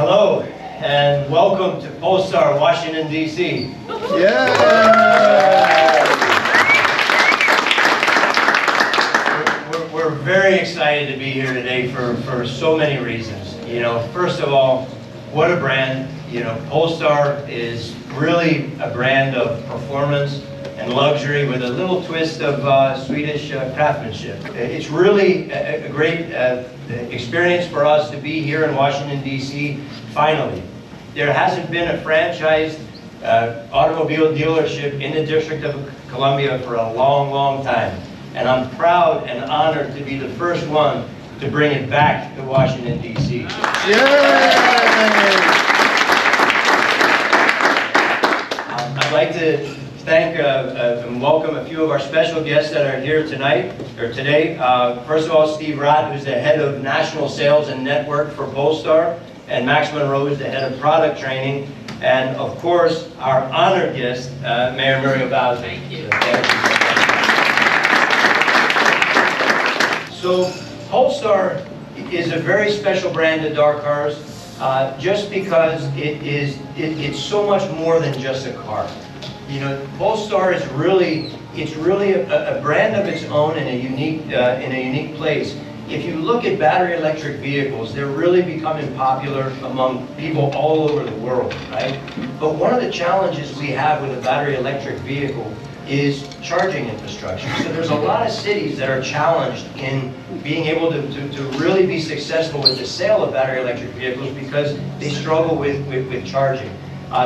Hello, and welcome to Polestar Washington DC. Yeah! We're very excited to be here today for so many reasons. You know, first of all, what a brand. You know, Polestar is really a brand of performance and luxury with a little twist of Swedish craftsmanship. It's really a great experience for us to be here in Washington, D.C. finally. There hasn't been a franchised automobile dealership in the District of Columbia for a long, long time. And I'm proud and honored to be the first one to bring it back to Washington, D.C. I'd like to thank and welcome a few of our special guests that are here tonight, or today. First of all, Steve Rott, who's the head of National Sales and Network for Polestar, and Max Monroe, who's the head of Product Training, and of course, our honored guest, Mayor Muriel Bowser. Thank you. So, Polestar is a very special brand of DARCARS, just because it's so much more than just a car. You know, Polestar is really a brand of its own in a unique place. If you look at battery electric vehicles, they're really becoming popular among people all over the world, right? But one of the challenges we have with a battery electric vehicle is charging infrastructure. So there's a lot of cities that are challenged in being able to really be successful with the sale of battery electric vehicles because they struggle with charging.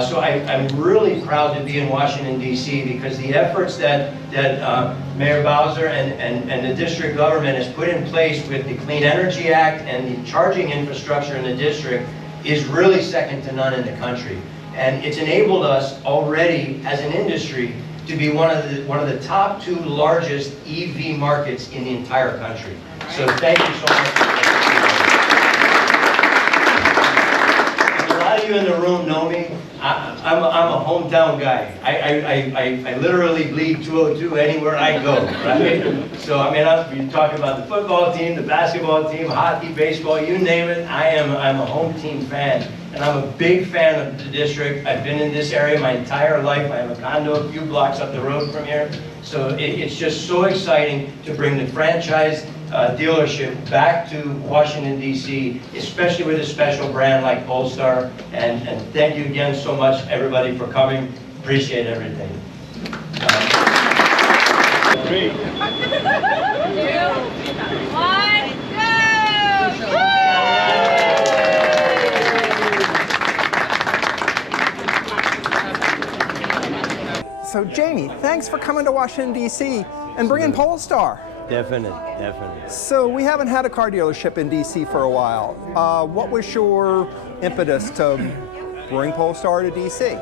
So I'm really proud to be in Washington, D.C. because the efforts that Mayor Bowser and the district government has put in place with the Clean Energy Act and the charging infrastructure in the district is really second to none in the country. And it's enabled us already as an industry to be one of the top 2 largest EV markets in the entire country. So thank you so much. A lot of you in the room know me. I'm a hometown guy. I literally bleed 202 anywhere I go, right? So I mean, you talk about the football team, the basketball team, hockey, baseball, you name it. I'm a home team fan. And I'm a big fan of the district. I've been in this area my entire life. I have a condo a few blocks up the road from here. So it's just so exciting to bring the franchise dealership back to Washington, D.C., especially with a special brand like Polestar. And thank you again so much, everybody, for coming. Appreciate everything. 3, 2, 1, go! So Jamie, thanks for coming to Washington, D.C. and bringing Polestar. Definitely. So we haven't had a car dealership in D.C. for a while. What was your impetus to bring Polestar to D.C.?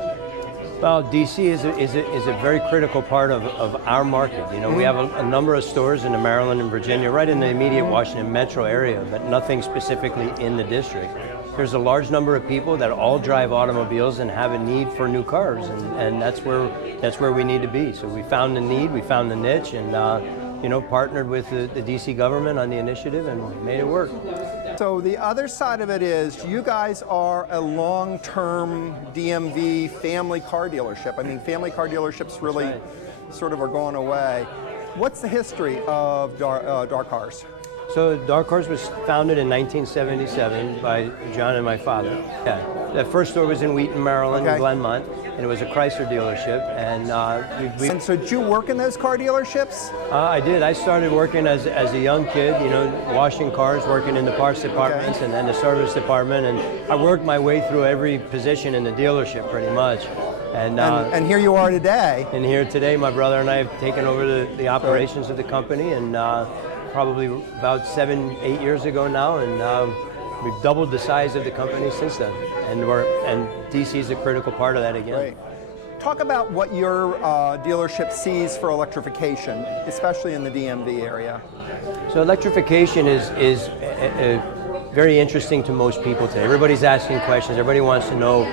Well, D.C. is a very critical part of our market. You know, we have a number of stores in the Maryland and Virginia, right in the immediate Washington metro area, but nothing specifically in the district. There's a large number of people that all drive automobiles and have a need for new cars, and that's where we need to be. So we found the need, we found the niche, and you know, partnered with the DC government on the initiative and made it work. So the other side of it is you guys are a long-term DMV family car dealership. I mean, family car dealerships really sort of are going away. What's the history of DARCARS? So DARCARS was founded in 1977 by John and my father. Yeah, the first store was in Wheaton, Maryland, in Glenmont, and it was a Chrysler dealership. And And so did you work in those car dealerships? I did. I started working as a young kid, you know, washing cars, working in the parts departments and then the service department, and I worked my way through every position in the dealership pretty much. And here you are today. And here today, my brother and I have taken over the operations of the company, and probably about 7-8 years ago now, and we've doubled the size of the company since then, and DC is a critical part of that again. Great. Talk about what your dealership sees for electrification, especially in the DMV area. So electrification is very interesting to most people today. Everybody's asking questions. Everybody wants to know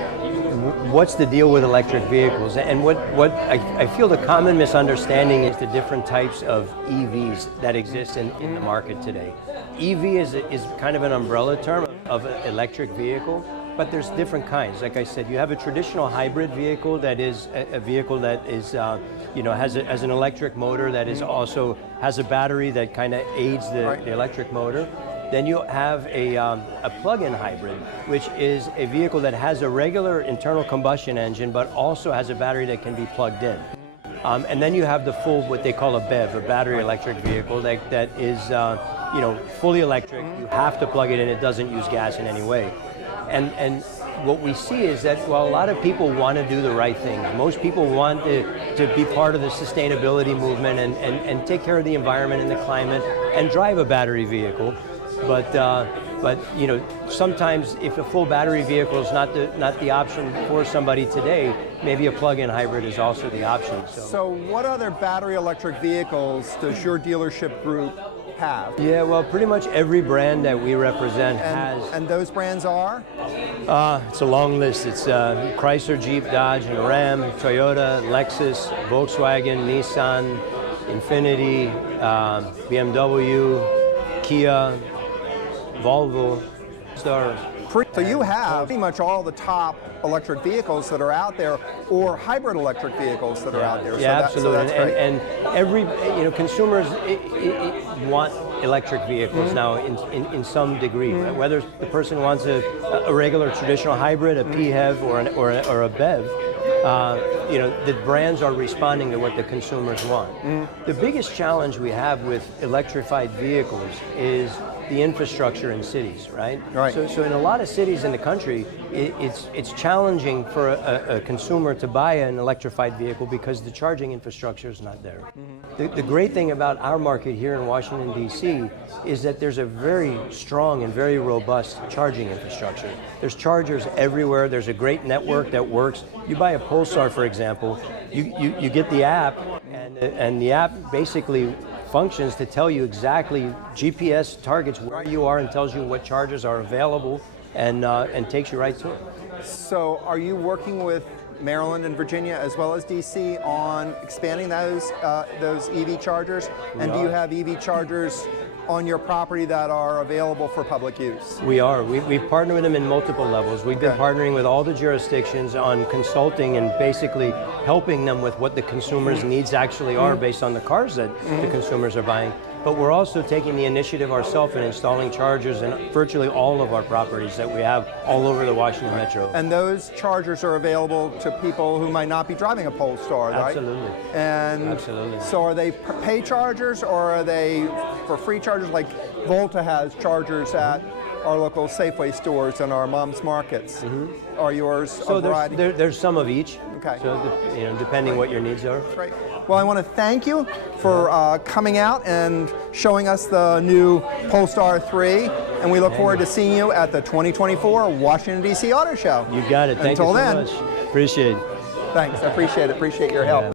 what's the deal with electric vehicles? And what I feel the common misunderstanding is the different types of EVs that exist in the market today. EV is kind of an umbrella term of an electric vehicle, but there's different kinds. Like I said, you have a traditional hybrid vehicle that is a vehicle that is, has an electric motor that is also has a battery that kind of aids the electric motor. Then you have a plug-in hybrid, which is a vehicle that has a regular internal combustion engine, but also has a battery that can be plugged in. And then you have the full, what they call a BEV, a battery electric vehicle that is, fully electric. You have to plug it in. It doesn't use gas in any way. And what we see is that while a lot of people want to do the right thing, most people want to be part of the sustainability movement and take care of the environment and the climate and drive a battery vehicle. But sometimes if a full battery vehicle is not the option for somebody today, maybe a plug-in hybrid is also the option. So what other battery electric vehicles does your dealership group have? Yeah, well, pretty much every brand that we represent has. And those brands are? It's a long list. It's Chrysler, Jeep, Dodge, and Ram, Toyota, Lexus, Volkswagen, Nissan, Infiniti, BMW, Kia, Volvo, Star. So you have pretty much all the top electric vehicles that are out there, or hybrid electric vehicles that are out there. Yeah, absolutely. So that's great. And every, consumers want electric vehicles now in some degree. Whether the person wants a regular traditional hybrid, a PHEV, or a BEV, the brands are responding to what the consumers want. The biggest challenge we have with electrified vehicles is the infrastructure in cities, right? Right. So in a lot of cities in the country, it's challenging for a consumer to buy an electrified vehicle because the charging infrastructure is not there. The great thing about our market here in Washington, D.C. is that there's a very strong and very robust charging infrastructure. There's chargers everywhere. There's a great network that works. You buy a Polestar, for example, you get the app, and the app basically functions to tell you exactly, GPS targets where you are and tells you what chargers are available and takes you right to it. So are you working with Maryland and Virginia as well as DC on expanding those EV chargers? And do you have EV chargers on your property that are available for public use? We are. We've partnered with them in multiple levels. We've been partnering with all the jurisdictions on consulting and basically helping them with what the consumers' needs actually are based on the cars that the consumers are buying. But we're also taking the initiative ourselves and installing chargers in virtually all of our properties that we have all over the Washington Metro. And those chargers are available to people who might not be driving a Polestar, right? Absolutely. And absolutely. So are they pay chargers, or are they for free chargers? Like Volta has chargers at our local Safeway stores and our Mom's Markets. Are yours a variety? There's some of each. Okay. So depending what your needs are. Great. Well, I want to thank you for coming out and showing us the new Polestar 3, and we look forward to seeing you at the 2024 Washington, D.C. Auto Show. You got it. Thank you so much. Appreciate it. Thanks. I appreciate it. Appreciate your help.